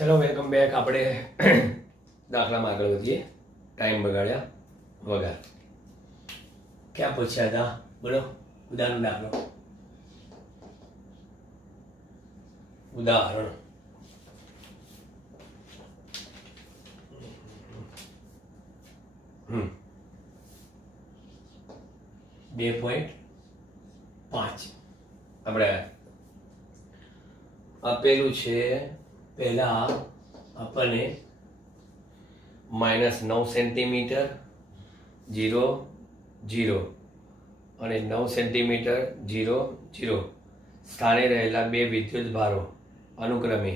ચલો welcome back. આપણે દાખલામાં આગળ વધીએ. ટાઈમ બગાડ્યા વગર. ક્યાં પૂછ્યા હતા બોલો? ઉદાહરણ દાખલો. ઉદાહરણ 2.5 આપણે આપેલું છે. પહેલા આપણને -9 સેન્ટીમીટર 0 0 અને 9 સેન્ટીમીટર 0 0 સ્થાને રહેલા બે વિદ્યુત ભારો અનુક્રમે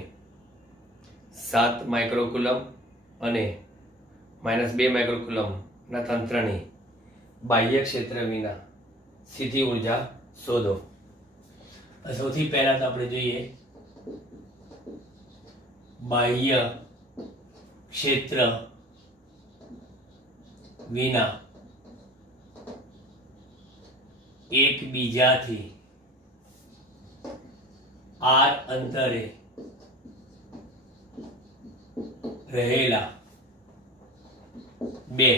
7 માઇક્રોકુલમ અને -2 માઇક્રોકુલમના તંત્રની બાહ્ય ક્ષેત્ર વિના સ્થિતિ ઉર્જા શોધો. સૌથી પહેલા તો આપણે જોઈએ બાહ્ય ક્ષેત્ર વિના એકબીજાથી r અંતરે રહેલા બે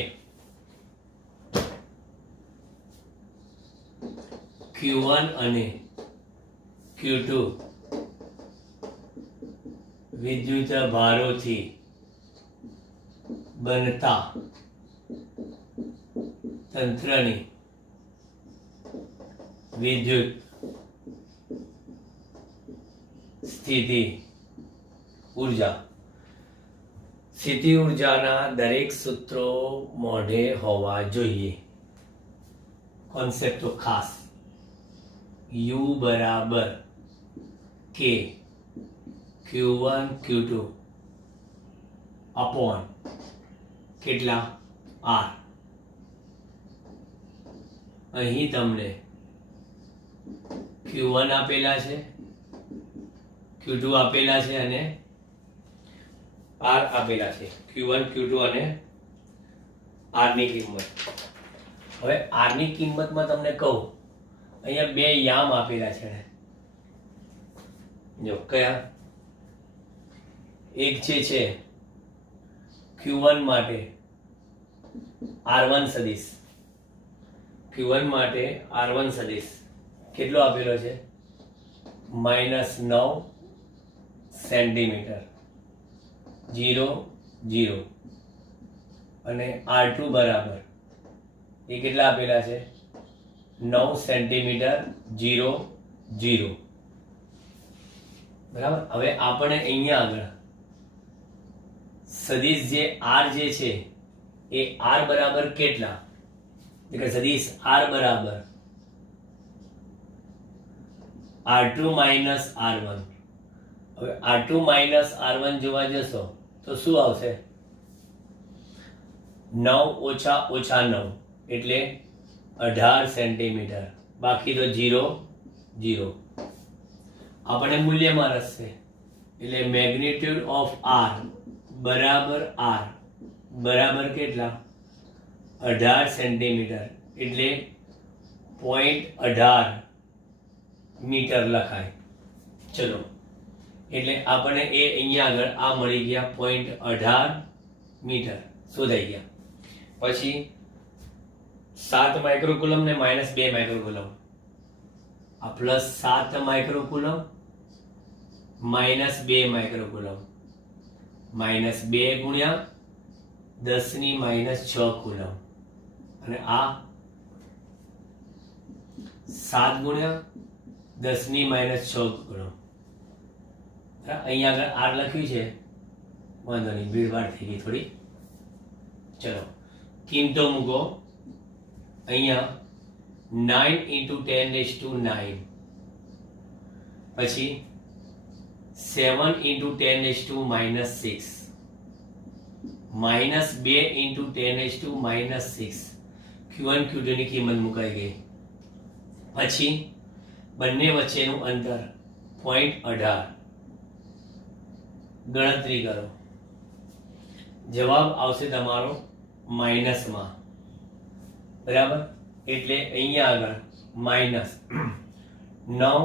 Q1 અને Q2 વિદ્યુત ભારોથી બનતા તંત્રની વિદ્યુત સ્થિતિ ઉર્જા. સ્થિતિ ઉર્જાના દરેક સૂત્રો મોઢે હોવા જોઈએ. કોન્સેપ્ટ તો ખાસ. U બરાબર K Q1 Q2 અપોન કેટલા R. અહીં તમને Q1 આપેલા છે, Q2 આપેલા છે અને R આપેલા છે. Q1 Q2 અને R ની કિંમત. હવે R ની કિંમતમાં તમને કહું, અહીંયા બે યામ આપેલા છે. જો કયા? એક જે છે Q1 માટે R1 સદિશ, Q1 માટે R1 સદિશ કેટલો આપેલો છે? -9 સેન્ટીમીટર 0 0 અને R2 બરાબર એ કેટલા આપેલા છે? 9 સેન્ટીમીટર 0 0. બરાબર. હવે આપણે અહીંયા આગળ સદિશ જે R જે છે એ R બરાબર કેટલા? એટલે સદિશ R બરાબર R2 માઇનસ R1. હવે R2 માઇનસ R1 જોવા જશો તો શું આવશે? 9 ઓછા ઓછા 9 એટલે 18 સેન્ટીમીટર. બાકી તો 0 0. આપણે મૂલ્યમાં રસ છે એટલે મેગ્નિટ્યુડ ઓફ R બરાબર R બરાબર કેટલા? 18 સેન્ટીમીટર એટલે 0.18 મીટર લખાય. ચલો, એટલે આપણે એ અહીંયા આગળ આ મળી ગયા 0.18 મીટર શોધાઈ ગયા. પછી 7 માઇક્રોકુલમ ને -2 માઇક્રોકુલમ. આ +7 માઇક્રોકુલમ -2 માઇક્રોકુલમ -2 ગુણ્યા 10⁻6 કુલમ અને આ 7 ગુણ્યા 10⁻6 કુલમ. અહીંયા આગળ R લખ્યું છે, વાંધો નહીં, ભીડભાડ થઈ ગઈ થોડી. ચલો કિંમતો મૂકો. અહીંયા 9 × 10⁻9 પછી 7 × 10⁻6 -2 × 10⁻6 Q1 Q2 ની કિંમત મુકાઈ ગઈ. પછી બંને વચ્ચેનું અંતર 0.18. ગણતરી કરો. જવાબ આવશે તમારો માઇનસમાં. બરાબર. એટલે અહીંયા આગળ -9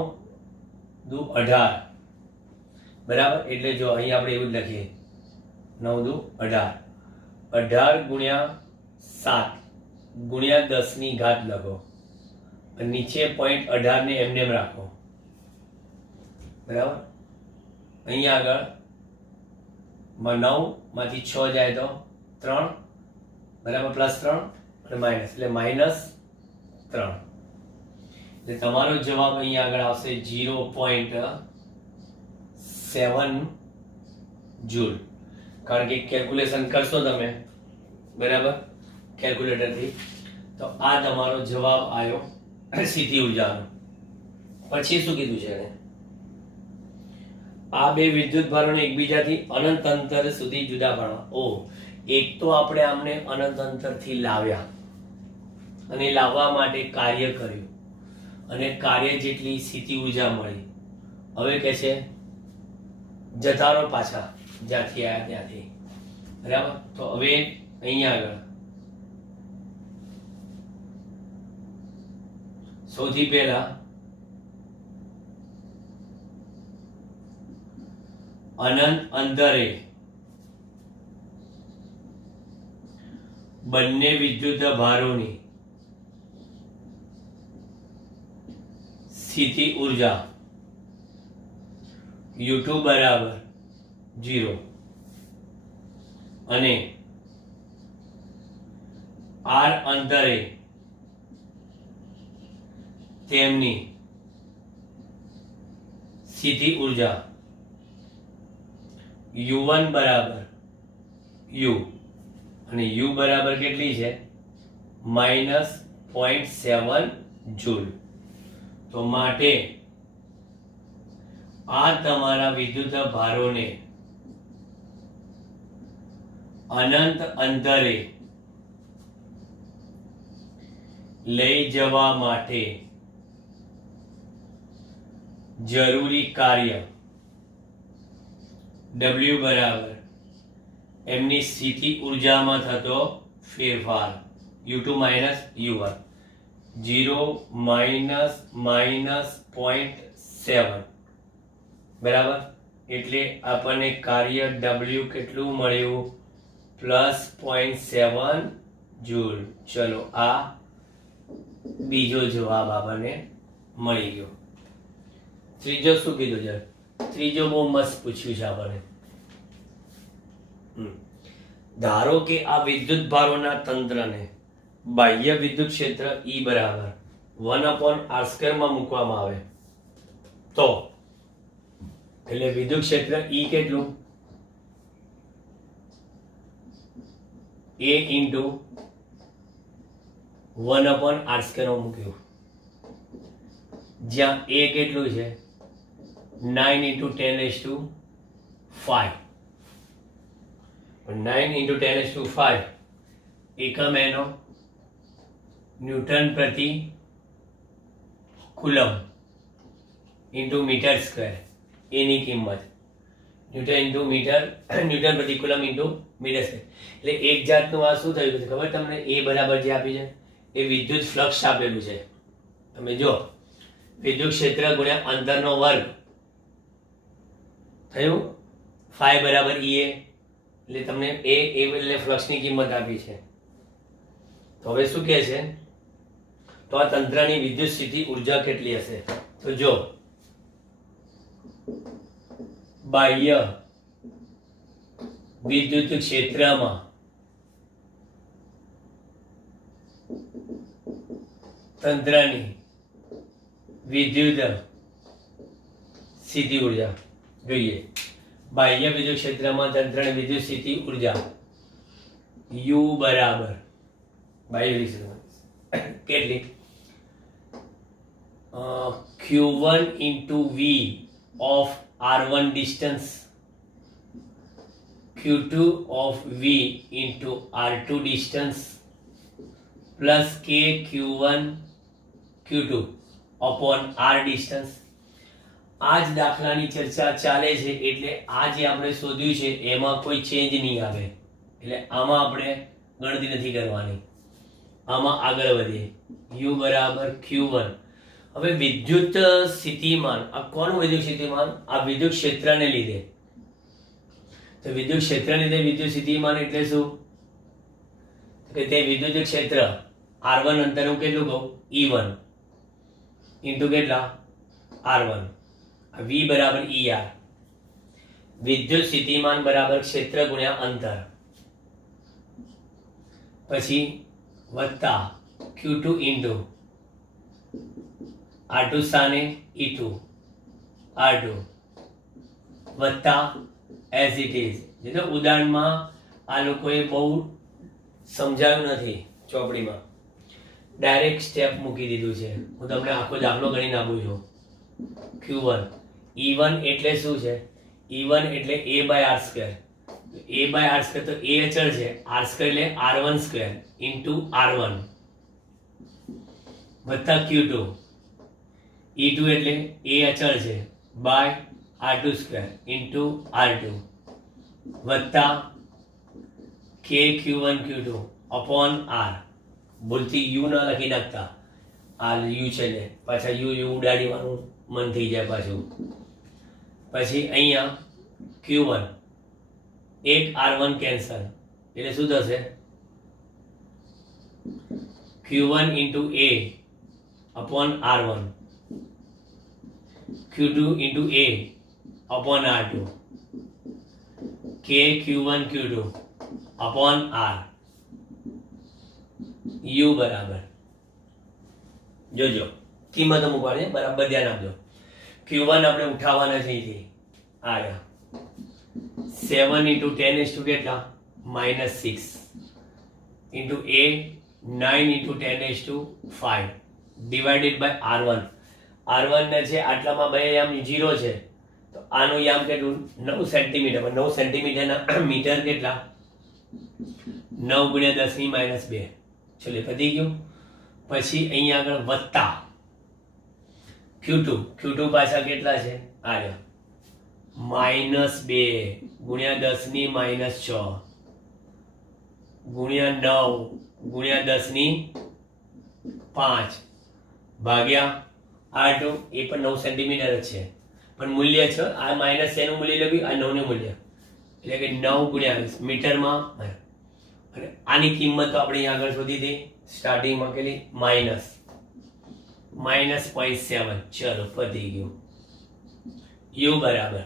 દુ 18 બરાબર. એટલે જો અહીં આપણે એવું જ લખીએ 9 દુ 18, 18 ગુણ્યા 7 ગુણ્યા 10 ની ઘાત લખો, નીચે પોઈન્ટ 18 ને એમને એમ રાખો. બરાબર. અહીંયા આગળ 9 માંથી 6 જાય તો 3, બરાબર, +3 અને માઇનસ એટલે -3. એટલે તમારો જવાબ અહીંયા આગળ આવશે 0.7 જૂલ. કારણ કે કેલ્ક્યુલેશન કરશો તમે, બરાબર, કેલ્ક્યુલેટરથી, તો આ તમારો જવાબ આવ્યો સીધી ઉર્જાનો. પછી શું કીધું છે એને? આ બે વિદ્યુત ભારોને એકબીજાથી અનંત અંતર સુધી જુદા પાડવા. એક તો આપણે આમને અનંત અંતરથી લાવ્યા અને લાવવા માટે કાર્ય કર્યું અને કાર્ય જેટલી સ્થિતિ ઉર્જા મળી. હવે કે છે જતા રહો પાછા જ્યાંથી આવ્યા ત્યાંથી. બરાબર. તો હવે અહીંયા આગળ સૌથી પહેલા અનંત અંતરે બંને વિદ્યુત ભારોની સ્થિતિ ઉર્જા U2 બરાબર 0 અને R અંતરે તેમની સ્થિતિ ઉર્જા U1 બરાબર U અને U બરાબર કેટલી છે? -0.7 જૂલ. તો માટે આ તમારા વિદ્યુત ભારોને અનંત અંતરે લઈ જવા માટે જરૂરી કાર્ય W બરાબર એમની સ્થિતિ ઉર્જામાં થતો ફેરફાર U2 માઇનસ U1 -0.7 બરાબર. એટલે આપણને કાર્ય W કેટલું મળ્યું? +0.7 જૂલ. ચલો આ બીજો જવાબ આપણને મળી ગયો. ત્રીજો શું કીધું છે? ત્રીજો બહુ મસ્ત પૂછ્યું છે આપણને. ધારો કે આ વિદ્યુત ભારોના તંત્રને બાહ્ય વિદ્યુત ક્ષેત્ર E બરાબર 1/r² માં મૂકવામાં આવે તો એટલે વિદ્યુત ક્ષેત્ર E કેટલું? A × 1/r² મૂક્યું, જ્યાં A કેટલું છે? 9 × 10⁵. 9 × 10⁵ એકમ એનો ન્યૂટન પ્રતિ કુલમ × મીટર². એની કિંમત ન્યૂટન પ્રતિ કુલમ × મીટર². એટલે એક જાતનું આ શું થયું છે ખબર તમને? A બરાબર જે આપી છે એ વિદ્યુત ફ્લક્સ આપેલું છે. તમે જો વિદ્યુત ક્ષેત્ર ગુણ્યા અંતરનો વર્ગ થયું φ બરાબર Ea. એટલે તમને એ એટલે ફ્લક્સની કિંમત આપી છે. તો હવે શું કહે છે? તો આ તંત્રની વિદ્યુત સ્થિતિ ઉર્જા કેટલી હશે? તો જો બાહ્ય વિદ્યુત ક્ષેત્રમાં તંત્રની વિદ્યુત સ્થિતિ ઉર્જા જોઈએ. બાહ્ય વિદ્યુત ક્ષેત્રમાં તંત્રની વિદ્યુત સ્થિતિ ઉર્જા U બરાબર બાહ્ય વિદ્યુત ક્ષેત્રમાં કેટલી? Q1 × V of R1 distance, Q2 of V into R2 distance plus K Q1 Q2 upon R distance. આ જ દાખલાની ચર્ચા ચાલે છે એટલે આ જે આપણે શોધ્યું છે એમાં કોઈ ચેન્જ નહીં આવે. એટલે આમાં આપણે ગણતરી નથી કરવાની. આમાં આગળ વધીએ. U બરાબર Q1 હવે વિદ્યુત સ્થિતિમાન, આ કોણ વિદ્યુત સ્થિતિમાન? આ વિદ્યુત ક્ષેત્રને લીધે. તો વિદ્યુત ક્ષેત્રને લીધે વિદ્યુત સ્થિતિમાન એટલે શું? કે તે વિદ્યુત ક્ષેત્ર r1 અંતર હું કેટલું કહું? E1 ઇન્ટુ કેટલા? r1. v બરાબર er. વિદ્યુત સ્થિતિમાન બરાબર ક્ષેત્ર ગુણ્યા અંતર, પછી વત્તા q2 ઇન્ટુ r2 સ્થાને E2 r2 વત્તા as it is. એટલે ઉદાહરણમાં આ લોકોએ બહુ સમજાવ્યું નથી, ચોપડીમાં ડાયરેક્ટ સ્ટેપ મૂકી દીધું છે. હું તમને આખો દાખલો ગણીને આપું છું. Q1 E1 એટલે શું છે? E1 એટલે a by r square. a by r square તો a અચળ છે, r સ્ક્વેર એટલે r1 સ્ક્વેર ઇન્ટુ r1 વત્તા Q2. E2 એટલે a અચળ છે by r2 square into r2 વત્તા k Q1 Q2 upon r. ભૂલથી u ન લખી નાખતા, આ u છે ને પાછા u ઉડાડીવાનું મન થઈ જાય પાછું. પછી અહીંયા Q1 એક r1 કેન્સલ એટલે શું થશે? Q1 into a upon r1 Q2 into A upon R2 K Q1 Q2 upon R U બરાબર જોજો કિંમત મૂકવાની બરાબર ધ્યાન આપજો. Q1 આપણે ઉઠાવવાના છે અહીંથી આ 7 into 10 is to કેટલા? -6 into A 9 into 10 is to 5 divided by R1. R1 ને છે આટલામાં બે યામ 0 છે તો આનું યામ કેટલું? 9 સેન્ટીમીટર. 9 સેન્ટીમીટરના મીટર કેટલા? 9 ગુણ્યા 10 ની -2. ચલો પતી ગયું. પછી અહીંયા આગળ વત્તા Q2 પાછા કેટલા છે? આ -2 ગુણ્યા 10 ની -6 ગુણ્યા 9 ગુણ્યા 10 ની 5 ભાગ્યા R2 એ પણ 9 સેન્ટીમીટર જ છે પણ મૂલ્ય છે આ માઇનસ એનું મૂલ્ય લખ્યું, આ 9 નું મૂલ્ય એટલે કે 9 ગુણ્યા મીટરમાં. અને આની કિંમત તો આપણે અહીંયા આગળ શોધી હતી સ્ટાર્ટિંગમાં કેટલી? -0.7. ચલો પતી ગયું. U બરાબર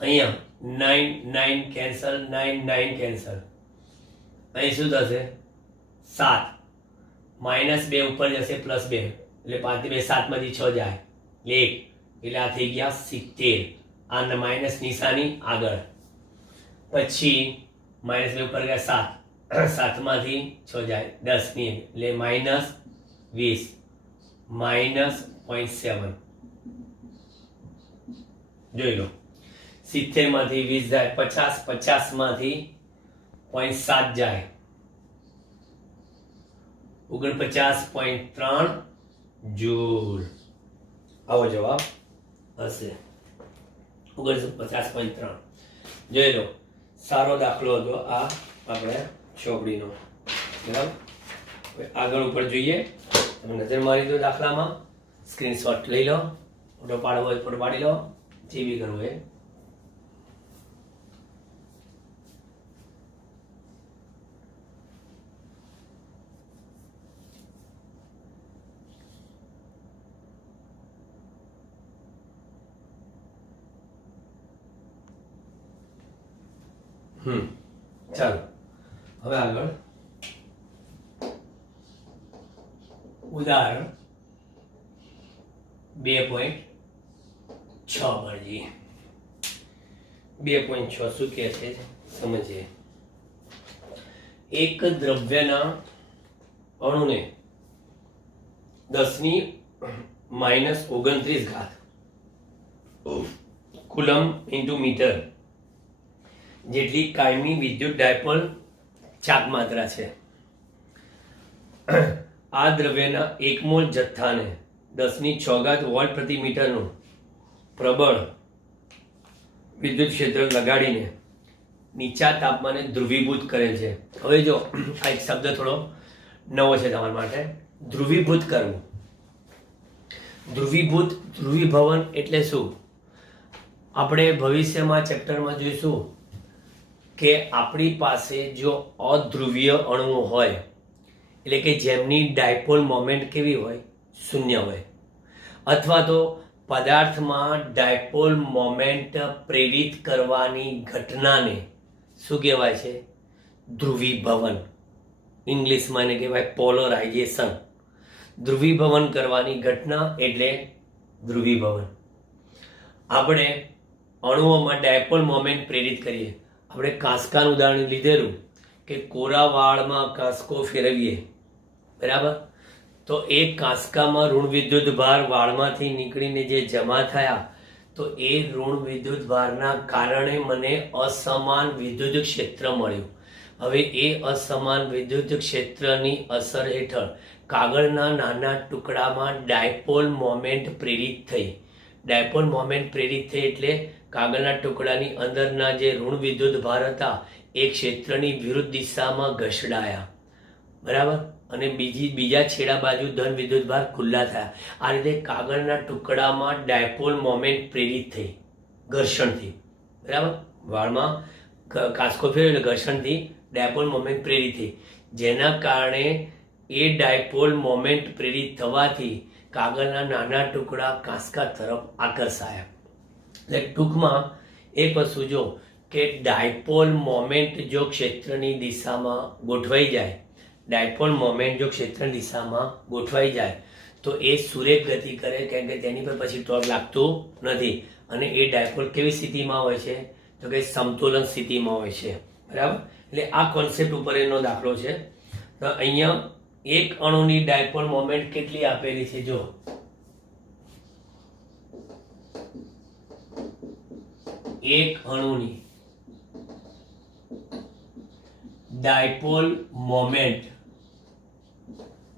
અહીંયા 9 9 કેન્સલ, 9 9 કેન્સલ. અહીં શું થશે? 7 -2 ઉપર જશે +2 એટલે 5 થી 2 7 માંથી 6 જાય એટલે 1 એટલે આ થઈ ગયા 70. આ માઇનસ નિશાની આગળ. પછી -2 ઉપર ગયા 7 7 માંથી 6 જાય 10 ની એટલે -20 -0.7. જોઈ લો 70 માંથી 20 જાય 50 50 માંથી 0.7 જાય 49.3 જૂલ. આવો જવાબ હશે 49.3. જોઈ લો સારો દાખલો હતો આ આપણે ચોપડીનો. બરાબર હવે આગળ ઉપર જોઈએ. તમે નજર મારી દો દાખલામાં, સ્ક્રીનશોટ લઈ લો, ફોટો પાડવો હોય ફોટો પાડી લો, જે બી કરવું હોય. ચાલો હવે આગળ ઉદાહરણ 2.6 મળીએ. 2.6 શું કહે છે સમજીએ. એક દ્રવ્યના અણુને 10⁻⁻⁻⁰ કુલમ ઇન્ટુ મીટર જેટલી કાયમી વિદ્યુત ડાયપોલ ચાક માત્રા છે. આ દ્રવ્યના 1 મોલ જથ્થાને 10⁶ વોલ્ટ પ્રતિ મીટરનું પ્રબળ વિદ્યુત ક્ષેત્ર લગાડીને નીચા તાપમાને ધ્રુવીભૂત કરેલ છે. હવે જો આ એક શબ્દ થોડો નવો છે તમારા માટે, ધ્રુવીભૂત કરવું. ધ્રુવીભૂત ધ્રુવીભવન એટલે શું? આપણે ભવિષ્યમાં ચેપ્ટરમાં જોઈશું કે આપણી પાસે જો અધ્રુવીય અણુઓ હોય, એટલે કે જેમની ડાયપોલ મોમેન્ટ કેવી હોય? શૂન્ય હોય, અથવા તો પદાર્થમાં ડાયપોલ મોમેન્ટ પ્રેરિત કરવાની ઘટનાને શું કહેવાય છે? ધ્રુવીભવન. ઇંગ્લિશમાં એને કહેવાય પોલરાઇઝેશન. ધ્રુવીભવન કરવાની ઘટના એટલે ધ્રુવીભવન. આપણે અણુઓમાં ડાયપોલ મોમેન્ટ પ્રેરિત કરીએ. આપણે કાંસકાનું ઉદાહરણ લીધેલું કે કોરા વાળમાં કાંસકો ફેરવીએ, બરાબર? તો એ કાંસકામાં ઋણ વિદ્યુત ભાર વાળમાંથી નીકળીને જે જમા થયા, તો એ ઋણ વિદ્યુત ભારના કારણે મને અસમાન વિદ્યુત ક્ષેત્ર મળ્યું. હવે એ અસમાન વિદ્યુત ક્ષેત્રની અસર હેઠળ કાગળના નાના ટુકડામાં ડાયપોલ મોમેન્ટ પ્રેરિત થઈ. ડાયપોલ મોમેન્ટ પ્રેરિત થઈ એટલે કાગળના ટુકડાની અંદરના જે ઋણ વિદ્યુત ભાર હતા એ ક્ષેત્રની વિરુદ્ધ દિશામાં ઘસડાયા, બરાબર? અને બીજા છેડા બાજુ ધન વિદ્યુત ભાર ખુલ્લા થયા. આ રીતે કાગળના ટુકડામાં ડાયપોલ મોમેન્ટ પ્રેરિત થઈ ઘર્ષણથી, બરાબર? વાળમાં કાંસકો ફેરવ્યો એટલે ઘર્ષણથી ડાયપોલ મોમેન્ટ પ્રેરિત થઈ, જેના કારણે એ ડાયપોલ મોમેન્ટ પ્રેરિત થવાથી કાગળના નાના ટુકડા કાંસકા તરફ આકર્ષાયા. એટલે ટૂંકમાં એક વસ્તુ જો કે ડાયપોલ મોમેન્ટ જો ક્ષેત્રની દિશામાં ગોઠવાઈ જાય, ડાયપોલ મોમેન્ટ જો ક્ષેત્રની દિશામાં ગોઠવાઈ જાય તો એ સુરેખ ગતિ કરે, કેમ કે તેની પર પછી ટોર્ક લાગતું નથી. અને એ ડાયપોલ કેવી સ્થિતિમાં હોય છે? તો કે સમતોલન સ્થિતિમાં હોય છે, બરાબર? એટલે આ કોન્સેપ્ટ ઉપર એનો દાખલો છે. તો અહીંયા એક અણુની ડાયપોલ મોમેન્ટ કેટલી આપેલી છે? જો એક અણુની ડાયપોલ મોમેન્ટ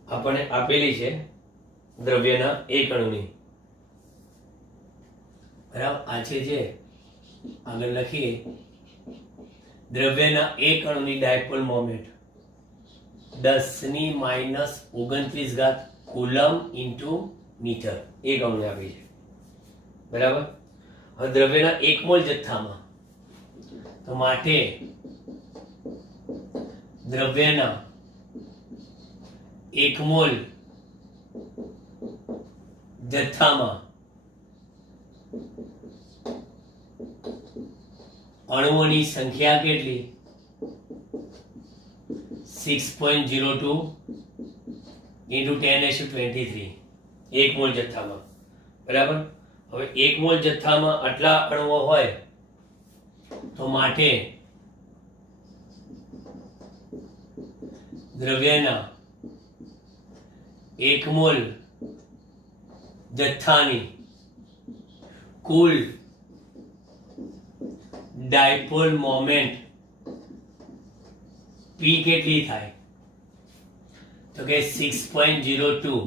આપણને આપેલી છે દ્રવ્યના એક અણુની, બરાબર? આ છે જે આગળ લખીએ, દ્રવ્યના એક અણુની dipole moment 10⁻29 coulomb into metre એક અણુને આપી છે, બરાબર? હવે દ્રવ્યના એક મોલ જથ્થામાં, તો માટે દ્રવ્યના એક મોલ જથ્થામાં અણુઓની સંખ્યા કેટલી? 6.02 into 10⁻23 એક મોલ જથ્થામાં, બરાબર? હવે એક મોલ જથ્થામાં આટલા અણુઓ હોય તો માટે દ્રવ્યના એક મોલ જથ્થાની કુલ ડાયપોલ મોમેન્ટ P કેટલી થાય? તો કે 6.02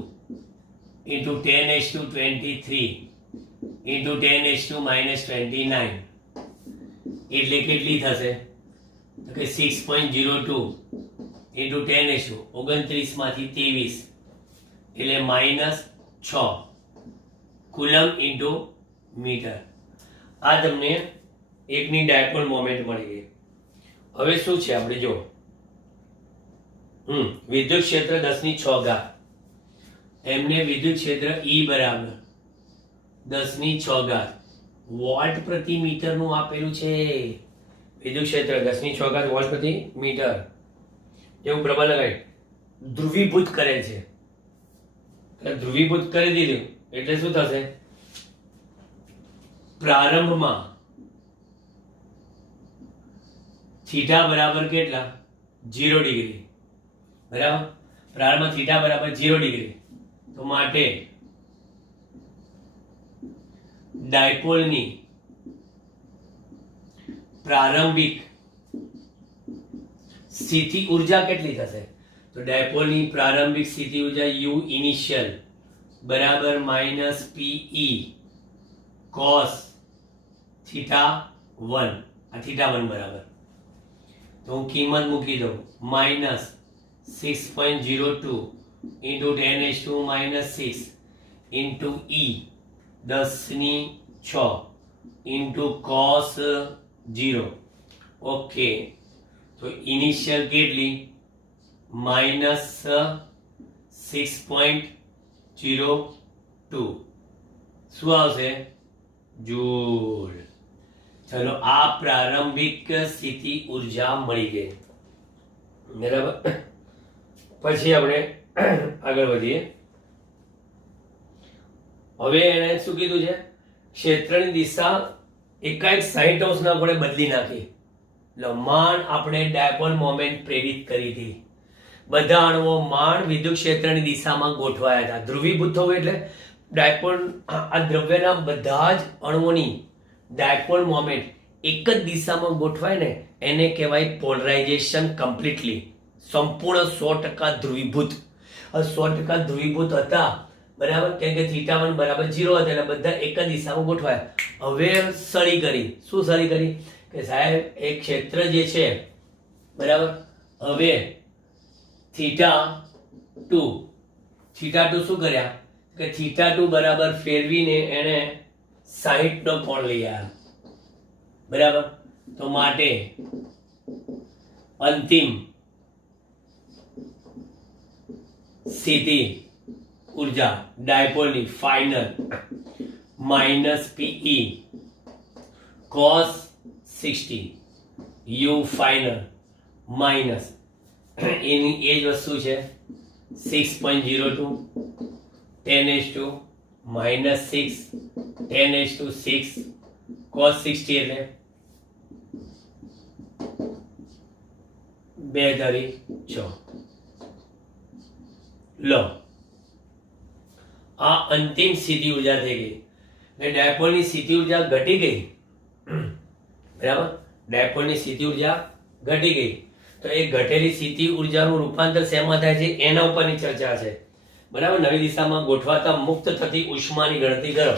into 10⁻23 into 10⁻⁻29 એટલે કેટલી થશે? તો કે 6.02 into 10⁻29 માંથી 23 એટલે -6 કુલમ ઇન્ટુ મીટર. આ તમને એકની ડાયપોલ મોમેન્ટ મળી ગઈ. હવે શું છે આપણે જો વિદ્યુત ક્ષેત્ર 10⁶, એમને વિદ્યુત ક્ષેત્ર E બરાબર 10⁶ વોલ્ટ પ્રતિ મીટર નું આપેલું છે. વિદ્યુત ક્ષેત્ર 10⁶ વોલ્ટ પ્રતિ મીટર જેવું પ્રબળ લગાવી ધ્રુવીભૂત કરેલ છે. ધ્રુવીભૂત કરી દીધું એટલે શું થશે? પ્રારંભમાં થીટા બરાબર કેટલા? 0 ડિગ્રી, બરાબર? પ્રારંભમાં થીટા બરાબર 0 ડિગ્રી, તો માટે ડાયપોલની પ્રારંભિક સ્થિતિ ઊર્જા કેટલી થશે? તો ડાયપોલની પ્રારંભિક સ્થિતિ ઊર્જા U ઇનિશિયલ બરાબર -PE cos θ1, આ θ1 બરાબર, તો હું કિંમત મૂકી દઉં -6.02 into 10⁻⁻6 ઇન્ટુ ઈ 10⁶ ઇન્ટુ cos 0. ઓકે, તો ઇનિશિયલ કેટલી -6.02 શું આવશે જૂલ. ચલો આ પ્રારંભિક સ્થિતિ ઉર્જા મળી ગઈ. બરાબર, પછી આપણે આગળ વધીએ. હવે એને શું કીધું છે, ક્ષેત્રની દિશા એકાએક 60° ના આપણે બદલી નાખી. માંડ આપણે ડાયપોલ મોમેન્ટ પ્રેરિત કરી હતી. બધા અણુઓ માંડ વિદ્યુત ક્ષેત્રની દિશામાં ગોઠવાયા હતા. ધ્રુવીભૂત થવું એટલે ડાયપોલ, આ દ્રવ્યના બધા જ અણુઓની ડાયપોલ મોમેન્ટ એક જ દિશામાં ગોઠવાય ને એને કહેવાય પોલરાઇઝેશન કમ્પ્લીટલી, સંપૂર્ણ 100% ધ્રુવીભૂત. 100% ધ્રુવીભૂત હતા, બરાબર, કેમ કે θ1 બરાબર 0 હતા એટલે બધા એક જ દિશામાં ગોઠવાયા. હવે સળી કરી, શું સળી કરી કે સાહેબ એક ક્ષેત્ર જે છે, બરાબર, હવે θ2 શું કર્યા કે θ2 બરાબર ફેરવીને એને 60 નો કોણ લઈ આવ્યા. બરાબર, તો માટે અંતિમ સ્થિતિ ઉર્જા ડાયપોલની final -Pe cos 60 u final minus એની એ જ વસ્તુ છે 6.02 10⁻⁻6 10⁻6 cos 60 એટલે 2 લો. આ અંતિમ સ્થિતિ ઉર્જા થઈ ગઈ. ડાયપોલની સ્થિતિ ઉર્જા ઘટી ગઈ. બરાબર, ડાયપોલની સ્થિતિ ઉર્જા ઘટી ગઈ. તો એ ઘટેલી સ્થિતિ ઉર્જાનું રૂપાંતર શેમાં થાય છે એના ઉપરની ચર્ચા છે. બરાબર, નવી દિશામાં ગોઠવાતા મુક્ત થતી ઉષ્માની ગણતરી કરો.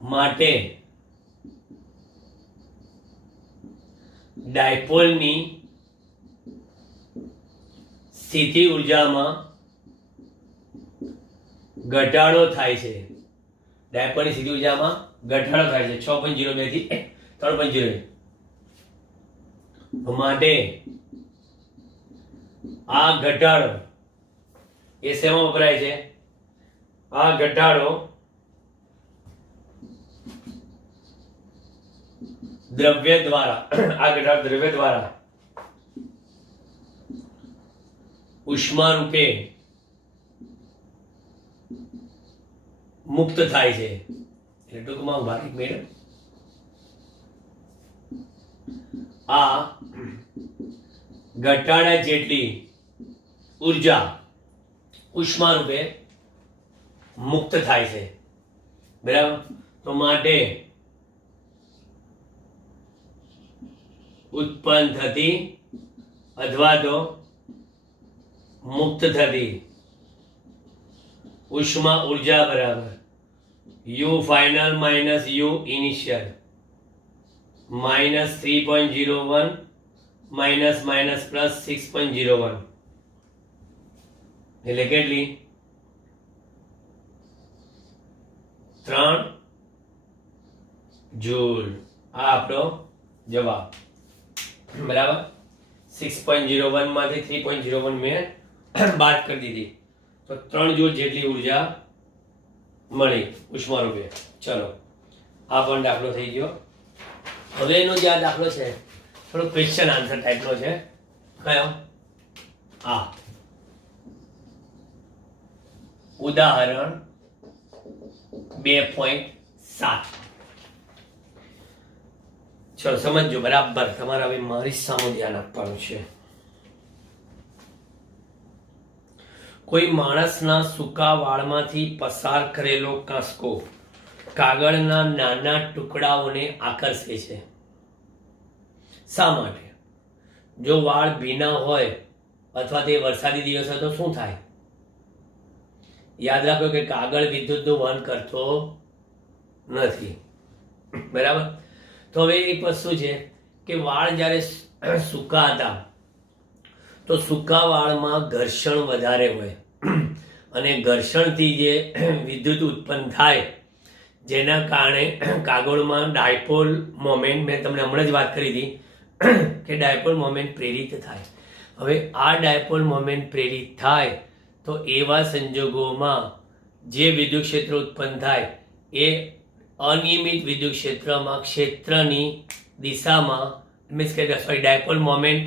માટે ડાયપોલની સ્થિતિ ઉર્જામાં ઘટાડો થાય છે. ડાયપોલની સ્થિતિ ઉર્જામાં ઘટાડો થાય છે 6.02 થી 3.0. માટે આ ઘટાડો એ શેમાં વપરાય છે? આ ઘટાડો દ્રવ્ય દ્વારા ઉષ્મા રૂપે મુક્ત થાય છે. એટલે ટૂંકમાં ભારત મેળવ આ ઘટાડા જેટલી ઉર્જા ઉષ્મા રૂપે મુક્ત થાય છે. બરાબર, તો માટે ઉત્પન્ન થતી અથવા તો મુક્ત થતી ઉષ્મા ઉર્જા બરાબર U final minus U initial -3.01 minus plus 6.01 એટલે કેટલી 3 જૂલ. આ આપણો જવાબ. બરાબર, 6.01 માંથી 3.01 મેં બાદ કરી દીધી, તો 3 જૂલ જેટલી ઉર્જા મળી ઉષ્મા રૂપે. ચલો, આ પણ દાખલો થઈ ગયો. હવે એનો જે આ દાખલો છે થોડો ક્વેશ્ચન આન્સર ટાઈપનો છે. કયો? આ ઉદાહરણ 2.7. ચલો સમજો બરાબર. તમારે હવે મારી સામે ધ્યાન આપવાનું છે. કોઈ માણસના સૂકા વાળમાંથી પસાર કરેલો કાંસકો કાગળના નાના ટુકડાઓને આકર્ષે છે. શા માટે? જો વાળ ભીના હોય અથવા તે વરસાદી દિવસ હોય તો શું થાય? યાદ રાખો કે કાગળ વિદ્યુતનું વહન કરતો નથી. બરાબર, તો હવે એક વસ્તુ છે કે વાળ જ્યારે સૂકા હતા તો સૂકા વાળમાં ઘર્ષણ વધારે હોય, અને ઘર્ષણથી જે વિદ્યુત ઉત્પન્ન થાય, જેના કારણે કાગળમાં ડાયપોલ મોમેન્ટ, મેં તમને હમણાં જ વાત કરી હતી કે ડાયપોલ મોમેન્ટ પ્રેરિત થાય. હવે આ ડાયપોલ મોમેન્ટ પ્રેરિત થાય તો એવા સંજોગોમાં જે વિદ્યુત ક્ષેત્ર ઉત્પન્ન થાય એ અનિયમિત વિદ્યુત ક્ષેત્રમાં ક્ષેત્રની દિશામાં, મીન્સ કે ડાયપોલ મોમેન્ટ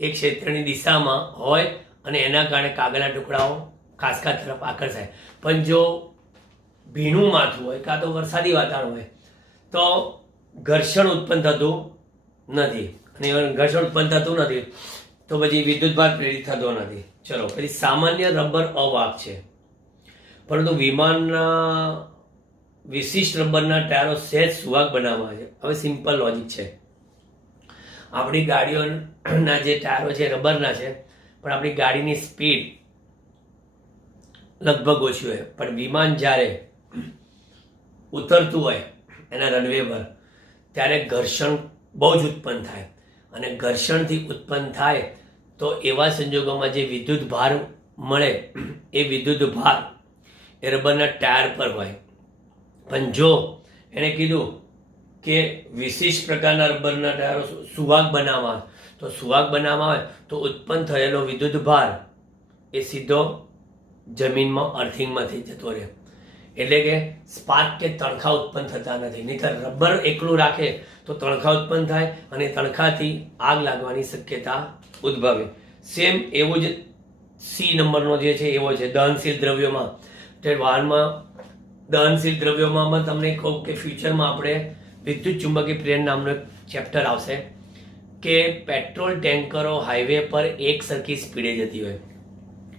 એ ક્ષેત્રની દિશામાં હોય અને એના કારણે કાગળના ટુકડાઓ ખાસખા તરફ આકર્ષાય. પણ જો ભીનું માથું હોય કાં તો વરસાદી વાતાવરણ હોય તો ઘર્ષણ ઉત્પન્ન થતું નથી, અને ઘર્ષણ ઉત્પન્ન થતું નથી તો પછી વિદ્યુતભાર પ્રેરિત થતો નથી. ચલો, પછી સામાન્ય રબર અવાહક છે, પરંતુ વિમાનના વિશિષ્ટ રબરના ટાયરો સહેજ સુવાહક બનાવવામાં આવે છે. હવે સિમ્પલ લોજિક છે, આપણી ગાડીઓના જે ટાયરો છે રબરના છે, પણ આપણી ગાડીની સ્પીડ લગભગ ઓછી હોય, પણ વિમાન જ્યારે ઉતરતું હોય એના રનવે પર ત્યારે ઘર્ષણ બહુ જ ઉત્પન્ન થાય, અને ઘર્ષણથી ઉત્પન્ન થાય તો એવા સંજોગોમાં જે વિદ્યુત ભાર મળે એ વિદ્યુત ભાર એ રબરના ટાયર પર હોય. પણ જો એણે કીધું કે વિશિષ્ટ પ્રકારના રબરના ટાયરો સુવાહક બનાવવા, તો સુવાહક બનાવવા હોય તો ઉત્પન્ન થયેલો વિદ્યુત ભાર એ સીધો જમીનમાં અર્થિંગમાં થઈ જતો રહે, એટલે કે સ્પાર્ક કે તણખા ઉત્પન્ન થતા નથી. નહીંતર રબર એકલું રાખે તો તણખા ઉત્પન્ન થાય અને તણખાથી આગ લાગવાની શક્યતા ઉદ્ભવે. સેમ એવું જ સી નંબરનો જે છે એવો છે દહનશીલ દ્રવ્યોમાં. તે વાહનમાં દહનશીલ દ્રવ્યોમાં તમને કહું કે ફ્યુચરમાં આપણે વિદ્યુત ચુંબકીય પ્રેરણ નામનો એક ચેપ્ટર આવશે કે પેટ્રોલ ટેન્કરો હાઈવે પર એક સરખી સ્પીડે જતી હોય,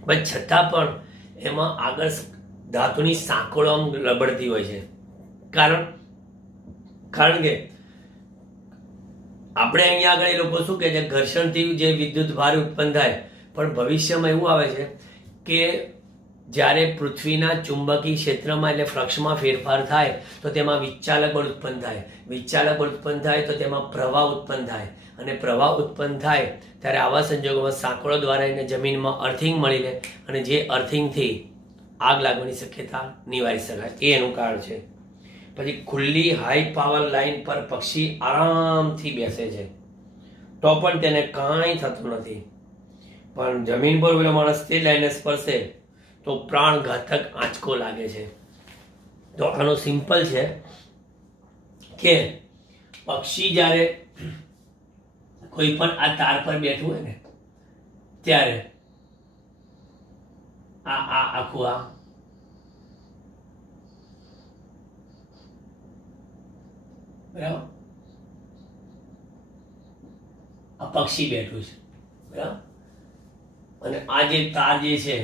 પણ છતાં પણ એમાં આગળ ધાતુની સાંકળો આમ લબડતી હોય છે. કારણ કે આપણે અહીંયા આગળ એ લોકો શું કહે છે, ઘર્ષણથી જે વિદ્યુત ભાર ઉત્પન્ન થાય, પણ ભવિષ્યમાં એવું આવે છે કે જ્યારે પૃથ્વીના ચુંબકીય ક્ષેત્રમાં એટલે ફ્લક્સમાં ફેરફાર થાય તો તેમાં વિચાલક બળ ઉત્પન્ન થાય, વિચાલક બળ ઉત્પન્ન થાય તો તેમાં પ્રવાહ ઉત્પન્ન થાય, અને પ્રવાહ ઉત્પન્ન થાય ત્યારે આવા સંજોગોમાં સાંકળો દ્વારા એને જમીનમાં અર્થિંગ મળી લે, અને જે અર્થિંગથી આગ લાગવાની શક્યતા નિવારી શકાય. એ એનું કારણ છે. પછી ખુલ્લી હાઈ પાવર લાઈન પર પક્ષી આરામથી બેસે છે તો પણ તેને કાંઈ થતું નથી, પણ જમીન પર પેલો માણસ તે લાઈને સ્પર્શે તો પ્રાણઘાતક આંચકો લાગે છે. તો આનો સિમ્પલ છે કે પક્ષી જ્યારે કોઈ પણ આ તાર પર બેઠું હોય ને ત્યારે આખું બરાબર આ પક્ષી બેઠું છે બરાબર, અને આ જે તાર જે છે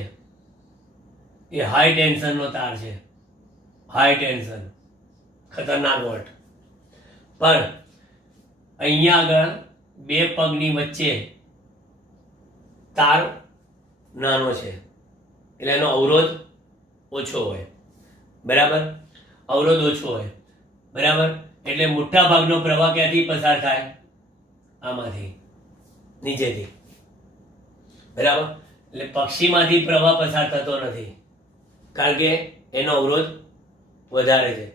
એ હાઈ ટેન્શનનો તાર છે, હાઈ ટેન્શન ખતરનાક વોલ્ટ. પણ અહીંયા આગળ બે પગની વચ્ચે તાર નાનો છે એટલે એનો અવરોધ ઓછો હોય બરાબર, અવરોધ ઓછો હોય બરાબર, એટલે મોટા ભાગનો પ્રવાહ ક્યાંથી પસાર થાય, આમાંથી નીચેથી બરાબર. એટલે પક્ષીમાંથી પ્રવાહ પસાર થતો નથી કારણ કે એનો અવરોધ વધારે છે,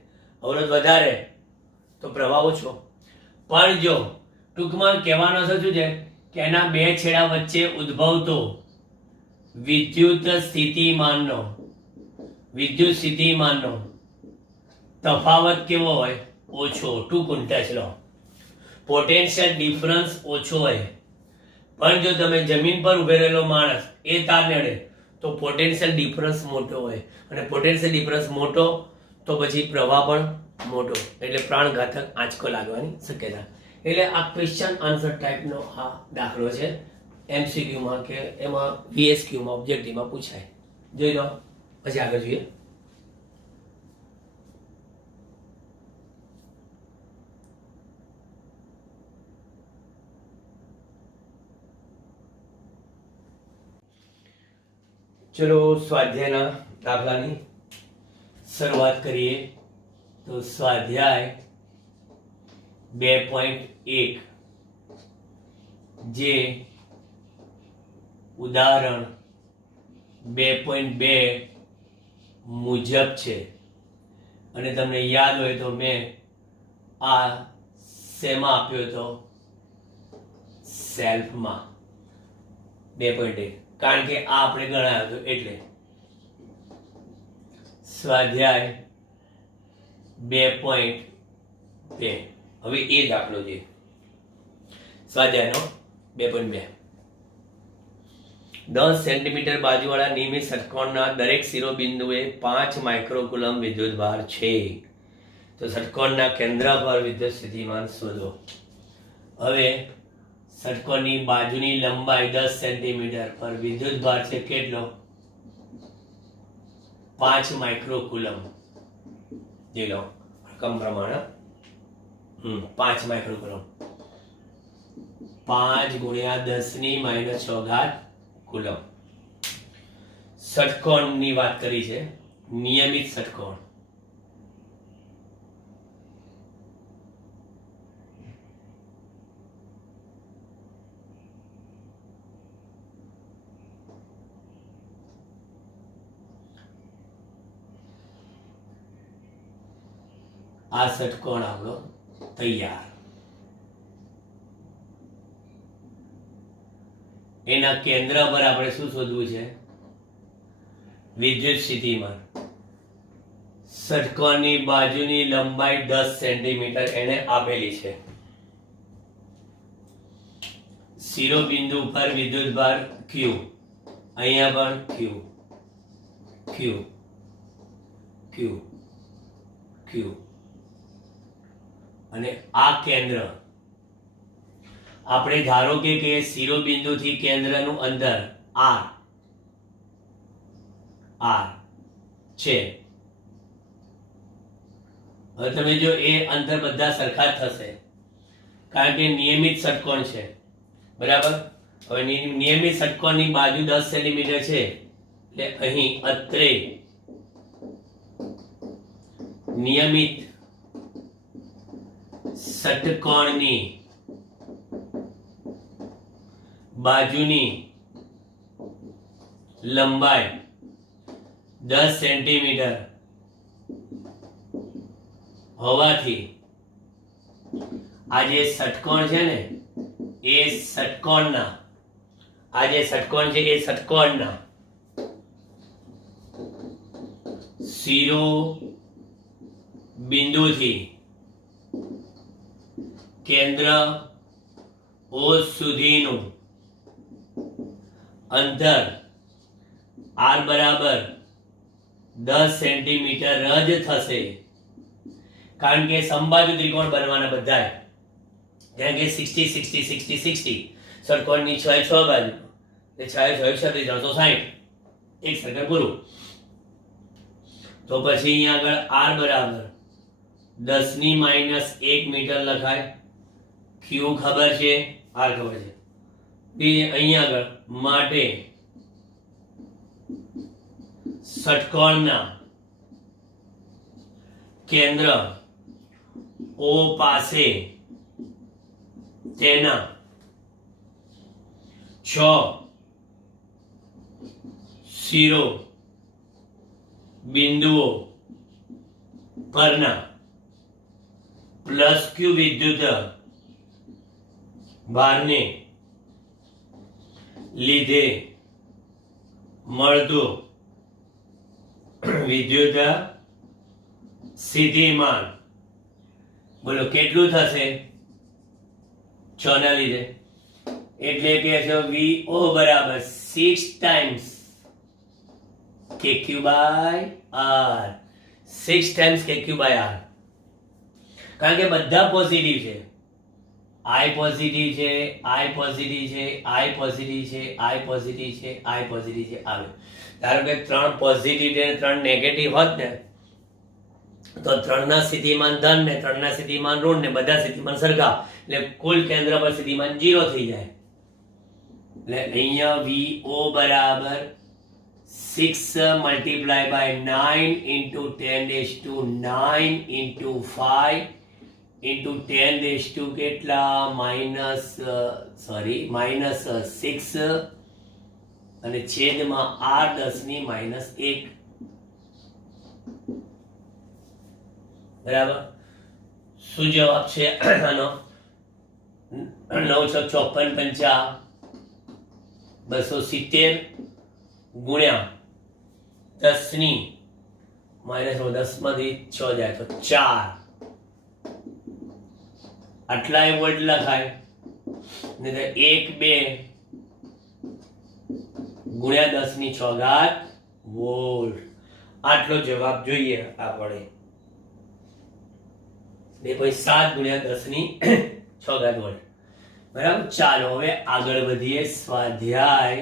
અવરોધ વધારે તો પ્રવાહ ઓછો. પણ જો ટૂંકમાં કહેવાનો શું છે કે એના બે છેડા વચ્ચે ઉદ્ભવતો વિદ્યુત સ્થિતિમાનનો તફાવત કેવો હોય, ઓછો. ટુ કુંટચ લો, પોટેન્શિયલ ડિફરન્સ ઓછો હોય. પણ જો તમે જમીન પર ઉભે રહેલો માણસ એ તારને અડે તો પોટેન્શિયલ ડિફરન્સ મોટો હોય, અને પોટેન્શિયલ ડિફરન્સ મોટો તો પછી પ્રવાહ પણ મોટો, એટલે પ્રાણઘાતક આંચકો લાગવાની શક્યતા. એટલે આ ક્વેશ્ચન આન્સર ટાઈપનો આ દાખલો છે એમસીક્યુમાં કે એમાં વીએસક્યુમાં ઓબ્જેક્ટિવમાં પૂછાય. જોઈ લો, પછી આગળ જોઈએ. ચલો સ્વાધ્યાયના દાખલાની શરૂઆત કરીએ. તો સ્વાધ્યાય 2.1 જે ઉદાહરણ 2.2 મુજબ છે. અને તમને યાદ હોય તો મેં આ શેમાં આપ્યો હતો? સેલ્ફમાં 2.1, કારણ કે આ આપણે ગણાયો હતો એટલે. સ્વાધ્યાય 2.2. હવે એ દાખલો છે સ્વાધ્યાયનો 2.2. 10 સેન્ટીમીટર બાજુવાળા નિયમિત ષટકોણના દરેક શિરોબિંદુએ 5 માઇક્રોકુલમ વિદ્યુતભાર છે. તો ષટકોણના કેન્દ્ર પર વિદ્યુત સ્થિતિમાન શોધો. હવે ષટકોણની બાજુની લંબાઈ 10 સેન્ટીમીટર પર વિદ્યુતભાર છે કેટલો? 5 માઇક્રોકુલમ. જે લો રકમ પ્રમાણે 5 માઇક્રોકુલમ. 5 ગુણ્યા 10⁻6 કુલમ. ષટકોણની વાત કરી છે, નિયમિત ષટકોણ. આ ષટકોણ આપણો તૈયાર. એના કેન્દ્ર પર આપણે શું શોધવું છે? વિદ્યુત સ્થિતિમાન. ષટકોણની બાજુની લંબાઈ 10 સેન્ટીમીટર એને આપેલી છે. શિરોબિંદુ પર વિદ્યુતભાર Q, અહીંયા પણ Q, Q, Q, Q. અને આ કેન્દ્ર આપણે ધારો કે શિરોબિંદુથી કેન્દ્રનું અંતર r છે. હવે તમે જો એ અંતર બધા સરખા જ થશે કારણ કે નિયમિત ષટકોણ છે, બરાબર. હવે નિયમિત ષટકોણની બાજુ 10 સેન્ટીમીટર છે એટલે અહીં અત્રે નિયમિત ષટકોણની બાજુની લંબાઈ 10 સેન્ટીમીટર હોવાથી આ જે ષટકોણ છે ને એ ષટકોણના આ જે ષટકોણ છે એ ષટકોણના શિરો બિંદુથી કેન્દ્ર O સુધીનું અંતર r બરાબર 10 સેન્ટીમીટર જ થશે. કારણ કે સમબાજુ ત્રિકોણ બનવાના બધા, જેમ કે 60 60 60 60 ષટકોણની 6 બાજુ એટલે 6 6 360 એક સર્કલ પૂરું. તો પછી અહીંયા આગળ r બરાબર 10⁻1 મીટર લખાય. Q ખબર છે, r ખબર છે. અહીંયા આગળ માટે ષટકોણના કેન્દ્ર O પાસે તેના 6 શિરો બિંદુઓ પરના +Q વિદ્યુત ભારને લીધે મળતું વિદ્યુત સ્થિતિમાન બોલો કેટલું થશે? 6 ના લીધે એટલે કે VO બરાબર 6 times KQ by R. 6 times KQ by R. કારણ કે બધા પોઝિટિવ છે. I પોઝિટિવ છે, I પોઝિટિવ છે, I પોઝિટિવ છે, I પોઝિટિવ છે, I પોઝિટિવ છે. આવે ધારો કે 3 પોઝિટિવ અને 3 નેગેટિવ હોત ને તો 3 ના સ્થિતિમાન ધન ને 3 ના સ્થિતિમાન ઋણ ને બધા સ્થિતિમાન સરખા એટલે કુલ કેન્દ્ર પર સ્થિતિમાન 0 થઈ જાય. એટલે અહીંયા VO બરાબર 6 multiply by 9 into 10⁻9 into 5 into 10 કેટલા -6 અને છેદમાં r 10⁻1. બરાબર. શું જવાબ છે આનો? 9 × 6 = 54, 270 ગુણ્યા 10 ની -10 માંથી 6 જાય તો 4. આટલાય વોલ્ટ લખાય ને 1 2 ગુણ્યા 10 ની 6 ઘાત વોલ્ટ. આટલો જવાબ જોઈએ આપણે. 2.7 ગુણ્યા 10 ની 6 ઘાત વોલ્ટ. બરાબર. ચાલો હવે આગળ વધીએ સ્વાધ્યાય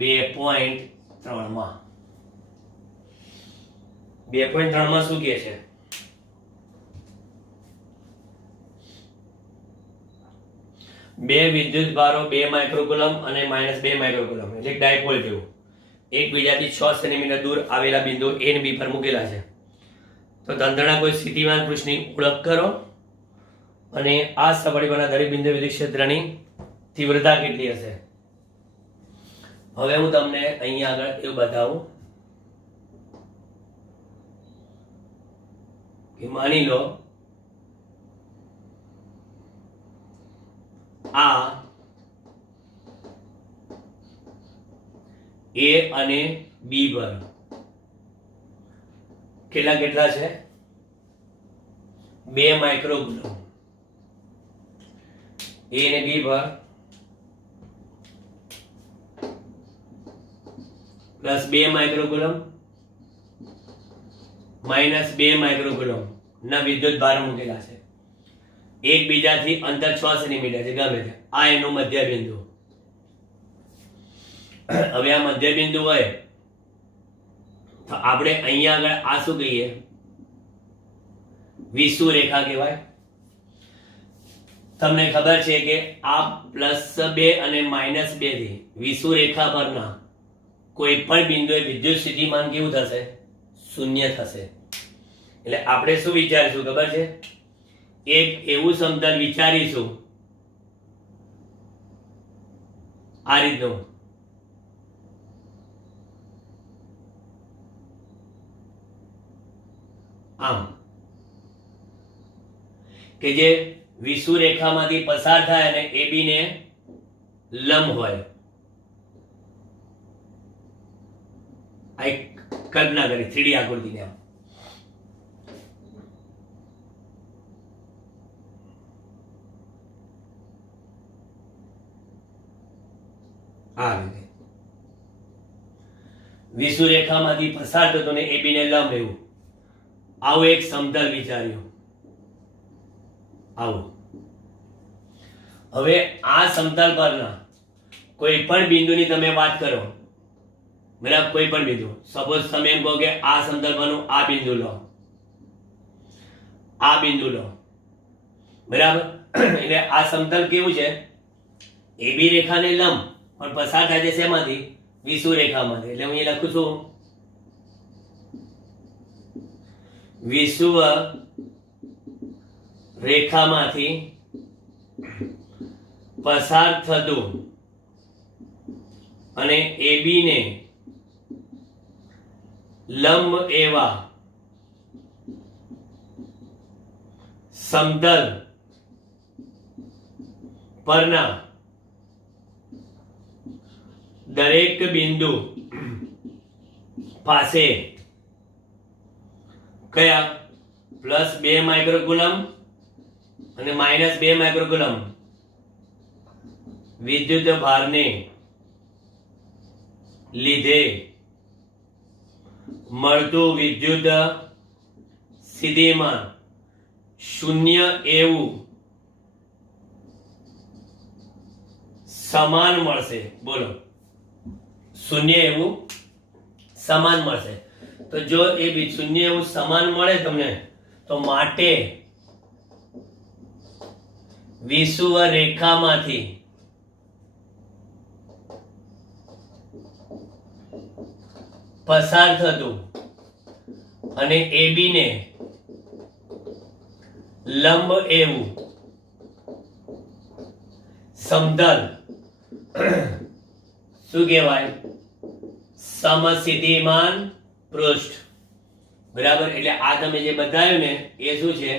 2.3 માં. 2.3 માં શું કહે છે? બે વિદ્યુત ભારો 2 માઇક્રોકુલમ અને -2 માઇક્રોકુલમ એટલે ડાયપોલ જેવું એકબીજાથી 6 સેન્ટીમીટર દૂર આવેલા બિંદુ A અને B પર મૂકેલા છે. તો તંત્રના કોઈ સ્થિતિમાન પૃષ્ઠની ઓળખ કરો અને આ સપાટી પરના દરેક બિંદુ વિદ્યુત ક્ષેત્રની તીવ્રતા કેટલી હશે? હવે હું તમને અહીંયા આગળ એવું બતાવું કે માની લો આ A અને B પર કેટલા છે? 2 માઇક્રોકુલમ. A અને B પર +2 માઇક્રોકુલમ -2 માઇક્રોકુલમ ના વિદ્યુત ભાર મૂકેલા છે. એકબીજાથી અંતર 6 સેન્ટીમીટર છે ગમે તે. આ એનું મધ્ય બિંદુ. હવે આ મધ્ય બિંદુ હોય તો આપણે અહીંયા આગળ આ શું કહીએ? વિષુવ રેખા કહેવાય. તમને ખબર છે કે આ +2 અને -2 થી વિષુવ રેખા પરના કોઈ પણ બિંદુએ વિદ્યુત સ્થિતિમાન કેવું થશે? શૂન્ય થશે. એટલે આપણે શું વિચારીશું ખબર છે? એક એવું સમતલ વિચારીશું આ રીતનું આમ કે જે વિષુવ રેખામાંથી પસાર થાય અને AB ને લંબ હોય. આ એક કલ્પના કરી 3D આકૃતિને. આ રીતે વિષુવ રેખામાંથી પસાર થતો ને AB ને લંબ એવું આવું એક સમતલ વિચાર્યું. આવું. હવે આ સમતલ પરના કોઈ પણ બિંદુની તમે વાત કરો. બરાબર. કોઈ પણ બિંદુ. સપોઝ તમે એમ કહો કે આ સમતલ પરનું આ બિંદુ લો, આ બિંદુ લો. બરાબર. એટલે આ સમતલ કેવું છે? AB રેખાને લંબ પણ પસાર થાય છે શેમાંથી? વિષુવ રેખામાંથી. એટલે હું અહીં લખું છું વિષુવ રેખામાંથી પસાર થતું અને AB ને લંબ એવા સમતલ પરના દરેક બિંદુ પાસે કયા? +2 માઇક્રોકુલમ અને -2 માઇક્રોકુલમ વિદ્યુત ભારને લીધે મળતું વિદ્યુત સ્થિતિમાન શૂન્ય એવું સમાન મળશે. બોલો. શૂન્ય એવું સમાન મળશે. તો જો એ શૂન્ય એવું સમાન મળે તમને તો માટે વિષુવ રેખામાંથી પસાર થતું અને AB ને લંબ એવું સમતલ શું કહેવાય? સમસ્થિતિમાન પૃષ્ઠ. બરાબર. એટલે આ તમે જે બતાવ્યું ને એ શું છે?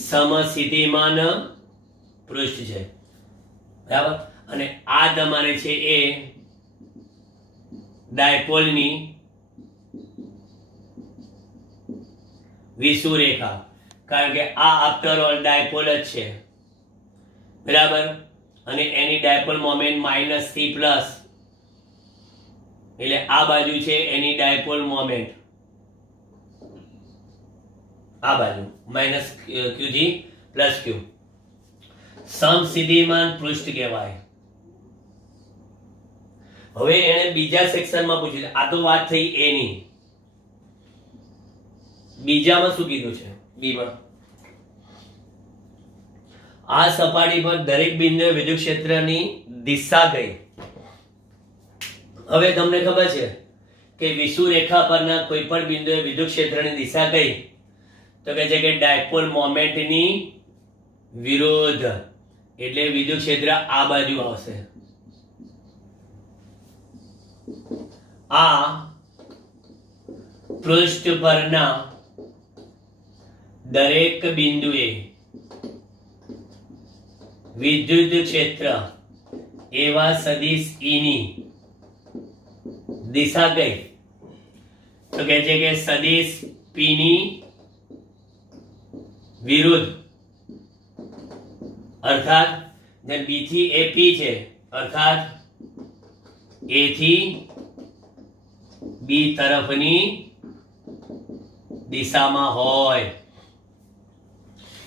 સમસ્થિતિમાન પૃષ્ઠ છે. બરાબર. અને આ તમારે છે એ ડાયપોલની વિષુવરેખા, કારણ કે આ આફ્ટર ઓલ ડાયપોલ જ છે. બરાબર. અને એની ડાયપોલ મોમેન્ટ માઇનસ થી પ્લસ, એટલે આ બાજુ છે એની ડાયપોલ મોમેન્ટ, આ બાજુ માઇનસ ક્યુજી પ્લસ ક્યુ. સમસ્થિતિમાન પૃષ્ઠ કહેવાય. હવે એને બીજા સેક્શનમાં પૂછ્યું. આ તો વાત થઈ એની. બીજામાં શું કીધું છે? બીમાં આ સપાટી પર દરેક બિંદુએ વિદ્યુત ક્ષેત્રની દિશા ગઈ. હવે તમને ખબર છે કે વિષુવરેખા પરના કોઈ પણ બિંદુએ વિદ્યુત ક્ષેત્રની દિશા ગઈ તો કહે છે કે ડાયપોલ મોમેન્ટની વિરુદ્ધ, એટલે વિદ્યુત ક્ષેત્ર આ બાજુ આવશે. આ પૃષ્ઠ પરના દરેક બિંદુએ વિદ્યુત ક્ષેત્ર એવા સદિશ E ની દિશા ગઈ તો કહે છે કે સદિશ P ની વિરુદ્ધ, અર્થાત B થી એ P છે, અર્થાત A થી B તરફની દિશામાં હોય.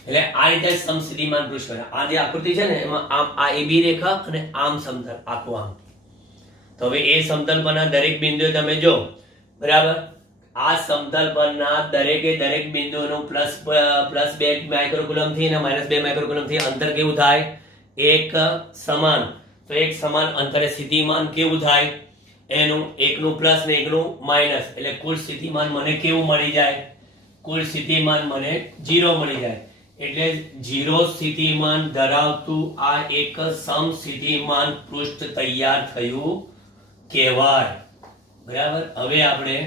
એટલે આ રીતે સમસ્થિતિમાન પૃષ્ઠ. આ જે આકૃતિ છે ને એમાં આમ આ AB રેખા અને આમ સમતલ આખું આમ. તો હવે એ સમતલ પરના દરેક બિંદુએ તમે જો, બરાબર, આ સમતલ પરના દરેકે દરેક બિંદુનું +2 માઇક્રોકુલમ થી અને -2 માઇક્રોકુલમ થી અંતર કેવું થાય? એક સમાન. તો એક સમાન અંતરે સ્થિતિમાન કેવું થાય? એનું એકનું પ્લસ ને એકનું માઇનસ, એટલે કુલ સ્થિતિમાન મને કેવું મળી જાય? કુલ સ્થિતિમાન મને 0 મળી જાય. એટલે 0 સ્થિતિમાન ધરાવતું આ એક સમસ્થિતિમાન પૃષ્ઠ તૈયાર થયું કહેવાય. બરાબર. હવે આપણે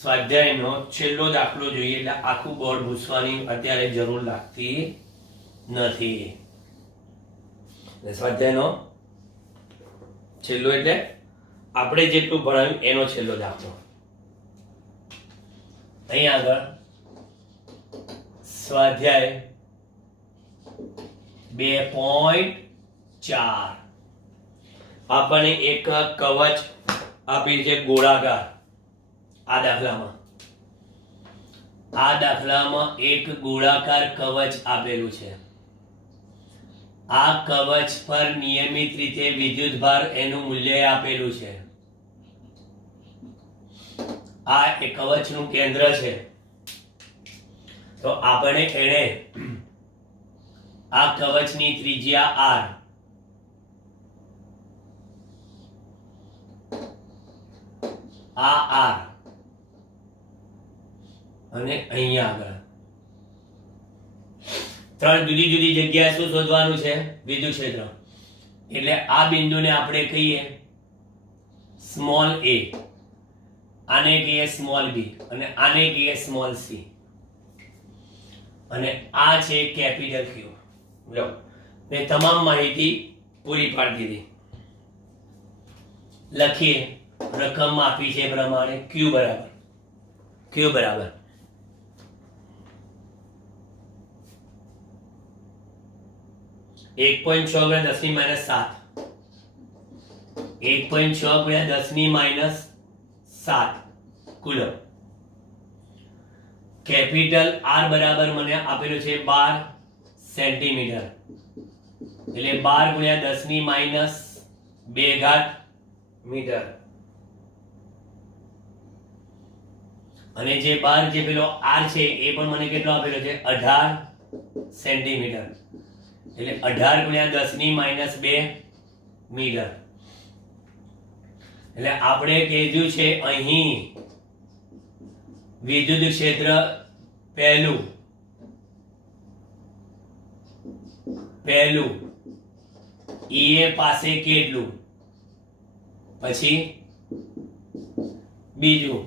સ્વાધ્યાયનો છેલ્લો દાખલો જોઈએ, એટલે આખું બોર્ડ ભૂસવાની અત્યારે જરૂર લાગતી નથી. સ્વાધ્યાયનો છેલ્લો એટલે આપણે જેટલું ભણાવ્યું એનો છેલ્લો દાખલો. અહીં આગળ સ્વાધ્યાય 2.4 આપણને એક કવચ આપેલ છે ગોળાકાર. આ દાખલામાં એક ગોળાકાર કવચ આપેલું છે. આ કવચ પર નિયમિત રીતે વિદ્યુતભાર એનું મૂલ્ય આપેલું છે. આ એક કવચનું કેન્દ્ર છે. તો આપણે એને આ કવચની ત્રિજ્યા R, આ R અને અહીંયા આગળ ત્રણ જુદી જુદી જગ્યાએ શું શોધવાનું છે? વિદ્યુત ક્ષેત્ર. એટલે આ બિંદુને આપણે કહીએ સ્મોલ a, આને કહીએ સ્મોલ b અને આને કહીએ સ્મોલ c, અને આ છે કેપિટલ Q. લો, મેં તમામ માહિતી પૂરી પાડી દીધી. લખીએ રકમ આપી છે પ્રમાણે Q બરાબર 1.6 × 10⁻⁷ કુલમ. કેપિટલ R બરાબર મને આપેલું છે 12 સેન્ટીમીટર, એટલે 12 × 10⁻² મીટર. અને જે 12 જે પેલો R છે એ પણ મને કેટલો આપેલો છે? 18 સેન્ટીમીટર, એટલે 18 × 10⁻² મીટર. એટલે આપણે કીધું છે અહીં વિદ્યુત ક્ષેત્ર પહેલું EA પાસે કેટલું, પછી બીજું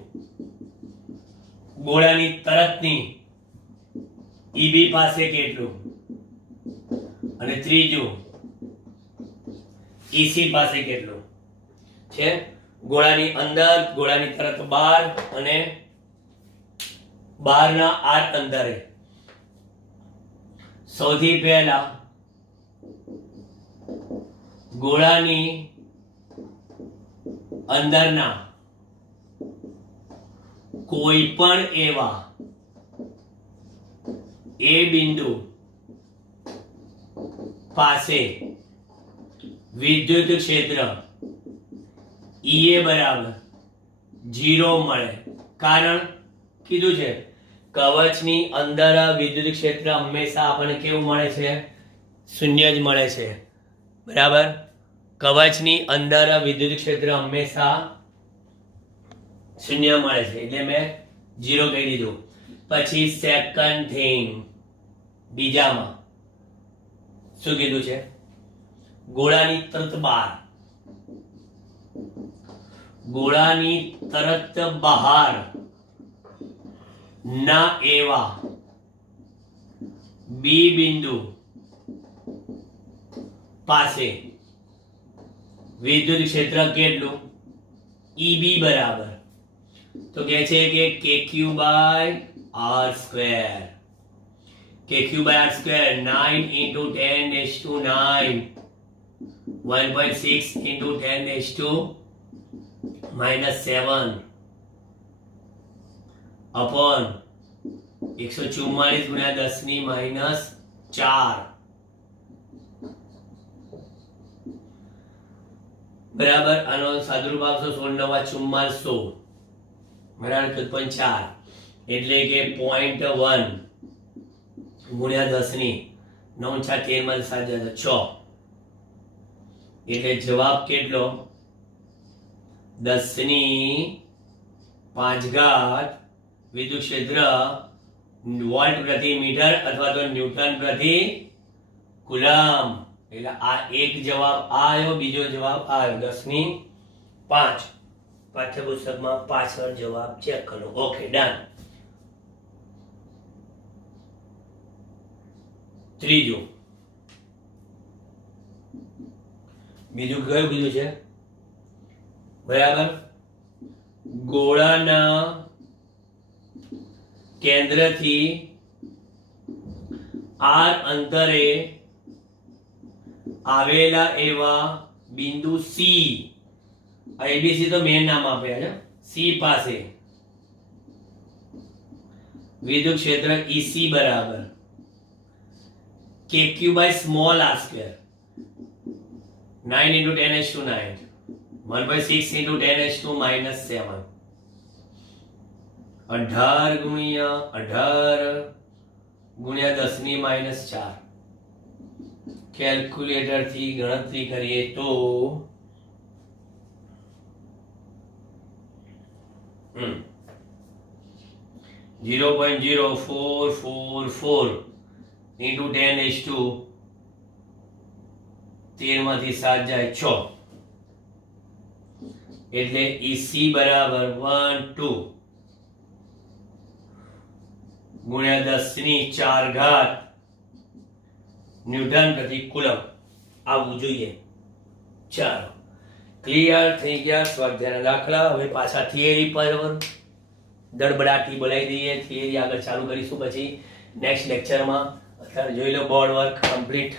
ગોળાની તરતની EB પાસે કેટલું, અને ત્રીજું EC પાસે કેટલું છે. ગોળાની અંદર, ગોળાની તરત બહાર અને બહારના આર અંતરે સૌથી પહેલા ગોળાની અંદરના કોઈ પણ એવા એ બિંદુ પાસે વિદ્યુત ક્ષેત્ર EA બરાબર 0 મળે. કારણ કીધું છે કવચની અંદર વિદ્યુત ક્ષેત્ર હંમેશા આપણને કેવું મળે છે, શૂન્ય જ મળે છે. બરાબર, કવચની અંદર વિદ્યુત ક્ષેત્ર હંમેશા શૂન્ય મળે છે, એટલે મેં 0 કહી દીધું. પછી સેકન્ડ થિંગ, બીજામાં શું કીધું છે, ગોળાની તરત બહાર, ગોળાની તરત બહાર ના એવા બી બિંદુ પાસે વિદ્યુત ક્ષેત્ર કેટલું, EB બરાબર, તો કહે છે કે KQ by R square. KQ by R square 9 into 10 raised to 9, 1.6 into 10 raised to -7 upon 144 ગુણ્યા 10 ની -4 બરાબર. આનો સાદુરૂપ આપશો 16 નવા 44 બરાબર 4 એટલે કે 0.1 ગુણ્યા 10 ની 9 4 13 માં 7 6 એટલે જવાબ કેટલો, 10 ની 5 ઘાત વિદ્યુત ક્ષેત્ર વોલ્ટ પ્રતિ મીટર અથવા તો ન્યૂટન પ્રતિ કુલમ. એટલે આ એક જવાબ આ આવ્યો, બીજો જવાબ આ આવ્યો, 10 ની 5. પાઠ્યપુસ્તકમાં પાછળ જવાબ ચેક કરો. Okay, done. ત્રીજું, બીજું કયું કીધું છે, બરાબર, ગોળાના કેન્દ્રથી R અંતરે આવેલા એવા બિંદુ C, ABC તો મેન નામ આપ્યા છે, C પાસે વિદ્યુત ક્ષેત્ર EC બરાબર KQ by small r square 9 into 10 is to 9, 1/6 into 10 is to -7, 18 ગુણ્યા 10 ની -4. કેલ્ક્યુલેટર થી ગણતરી કરીએ તો 0.0444 into 10 is to 13 માંથી 7 જાય 6 એટલે EC બરાબર 1 2 ગુણ્યા 10 ની 4 ઘાત ન્યૂટન પ્રતિ કુલમ આવવું જોઈએ. ચાલો, ક્લિયર થઈ ગયા સ્વાધ્યાયના દાખલા. હવે પાછા થિયરી પર દડબડાટી બોલાવી દઈએ, થિયરી આગળ ચાલુ કરીશું પછી નેક્સ્ટ લેક્ચરમાં. અત્યારે જોઈ લો બોર્ડ વર્ક કમ્પ્લીટ.